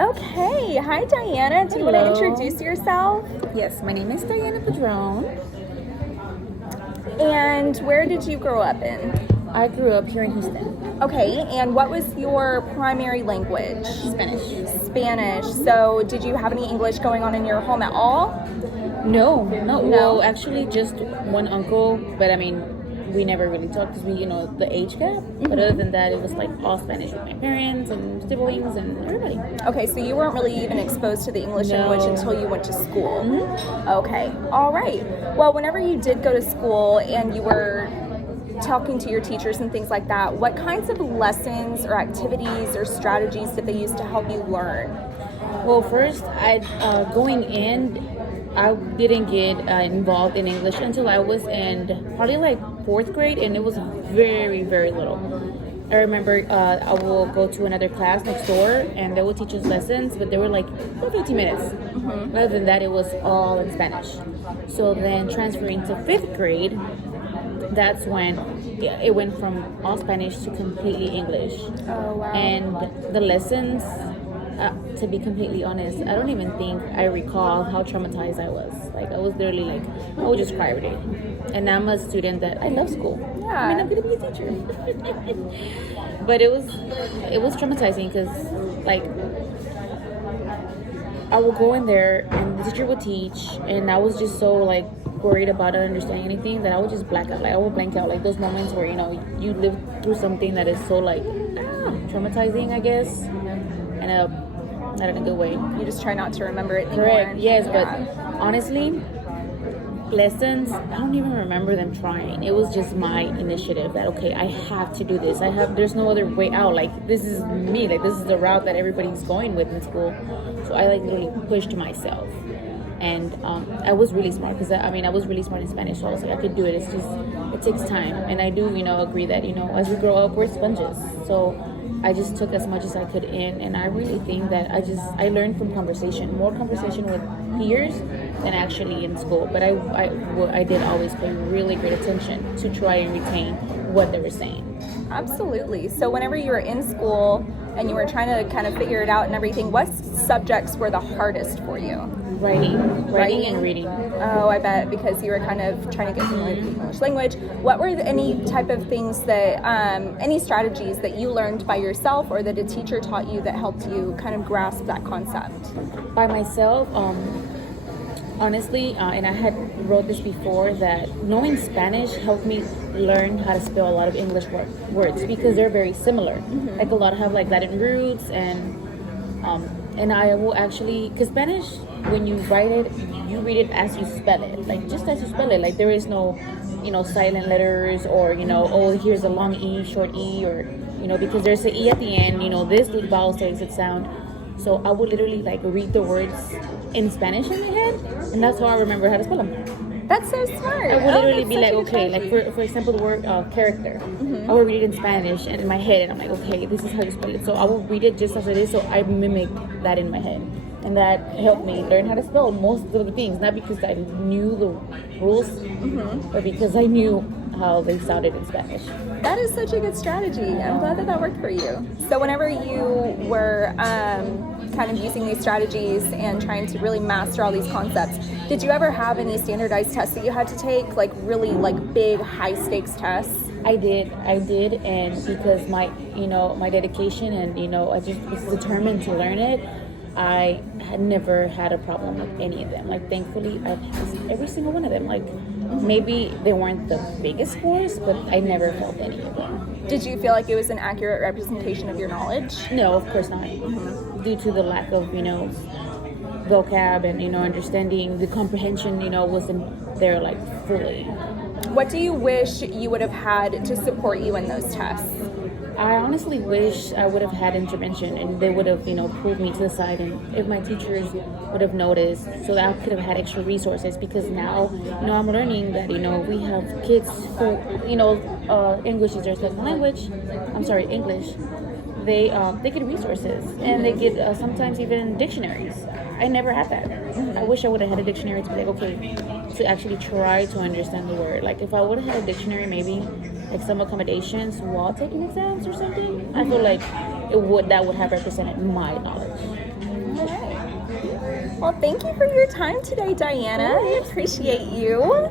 Okay, hi Diana. Do you want to Hello. introduce yourself? Yes, my name is Diana Padron. And where did you grow up in? I grew up here in Houston. Okay, and what was your primary language? Spanish. Spanish. So, did you have any English going on in your home at all? No. Well, actually, just one uncle, but I mean, we never really talked because the age gap. But other than that, it was like all Spanish with my parents and siblings and everybody. Okay, so you weren't really even exposed to the English No. language until you went to school. Mm-hmm. Okay, all right. Well, whenever you did go to school and you were talking to your teachers and things like that, what kinds of lessons or activities or strategies did they use to help you learn? Well, first, going in, I didn't get involved in English until I was in probably like fourth grade, and it was very, very little. I remember I will go to another class next door, and they would teach us lessons, but they were like 15 minutes. Mm-hmm. Other than that, it was all in Spanish. So then transferring to fifth grade, that's when it went from all Spanish to completely English. Oh, wow. And the lessons, to be completely honest, I don't even think I recall how traumatized I was. Like, I was literally like, I would just cry every day. And I'm a student that I love school. Yeah. I mean, I'm gonna be a teacher. But it was traumatizing because, like, I would go in there and the teacher would teach, and I was just so like worried about not understanding anything that I would just black out. Like, I would blank out, like those moments where you live through something that is so like traumatizing, I guess, and not in a good way. You just try not to remember it anymore. Correct. Yes, Yeah. but honestly, lessons, I don't even remember them trying. It was just my initiative that, okay, I have to do this. There's no other way out. Like, this is me. Like, this is the route that everybody's going with in school. So I like literally pushed myself. And I was really smart because I was really smart in Spanish. So I was like, I could do it. It's just, it takes time. And I do, agree that, as we grow up, we're sponges. So I just took as much as I could in, and I really think that I learned from more conversation with peers than actually in school. But I did always pay really great attention to try and retain what they were saying. Absolutely. So whenever you were in school and you were trying to kind of figure it out and everything, what subjects were the hardest for you? Writing and reading. Oh, I bet, because you were kind of trying to get familiar with the English language. What were any type of things that, any strategies that you learned by yourself or that a teacher taught you that helped you kind of grasp that concept? By myself, honestly, and I had wrote this before, that knowing Spanish helped me learn how to spell a lot of English words because they're very similar. Mm-hmm. Like, a lot have like Latin roots, and I will actually, because Spanish, when you write it, you read it as you spell it, like just as you spell it. Like, there is no, silent letters or, oh, here's a long E, short E, or, because there's an E at the end, this vowel takes its sound. So I would literally like read the words in Spanish in my head, and that's how I remember how to spell them. That's so smart. I would literally be like, okay, like for example, the word character. Mm-hmm. I would read it in Spanish and in my head, and I'm like, okay, this is how you spell it. So I will read it just as it is, so I mimic that in my head. And that helped me learn how to spell most of the things, not because I knew the rules, mm-hmm. but because I knew how they sounded in Spanish. That is such a good strategy. I'm glad that worked for you. So whenever you were kind of using these strategies and trying to really master all these concepts, did you ever have any standardized tests that you had to take, like really like big high stakes tests? I did, and because my dedication and I just was determined to learn it, I had never had a problem with any of them. Like, thankfully, I passed every single one of them. Like, maybe they weren't the biggest scores, but I never felt any of them. Did you feel like it was an accurate representation of your knowledge? No, of course not. Mm-hmm. Due to the lack of, vocab and, understanding, the comprehension, wasn't there, like, fully. What do you wish you would have had to support you in those tests? I honestly wish I would have had intervention, and they would have, pulled me to the side, and if my teachers would have noticed, so that I could have had extra resources, because now, I'm learning that, we have kids who, English is their second language. English. They get resources, and they get sometimes even dictionaries. I never had that. I wish I would have had a dictionary to be like, okay, to actually try to understand the word. Like, if I would have had a dictionary, maybe like some accommodations while taking exams or something, I feel like that would have represented my knowledge. Well, thank you for your time today, Diana. I appreciate you.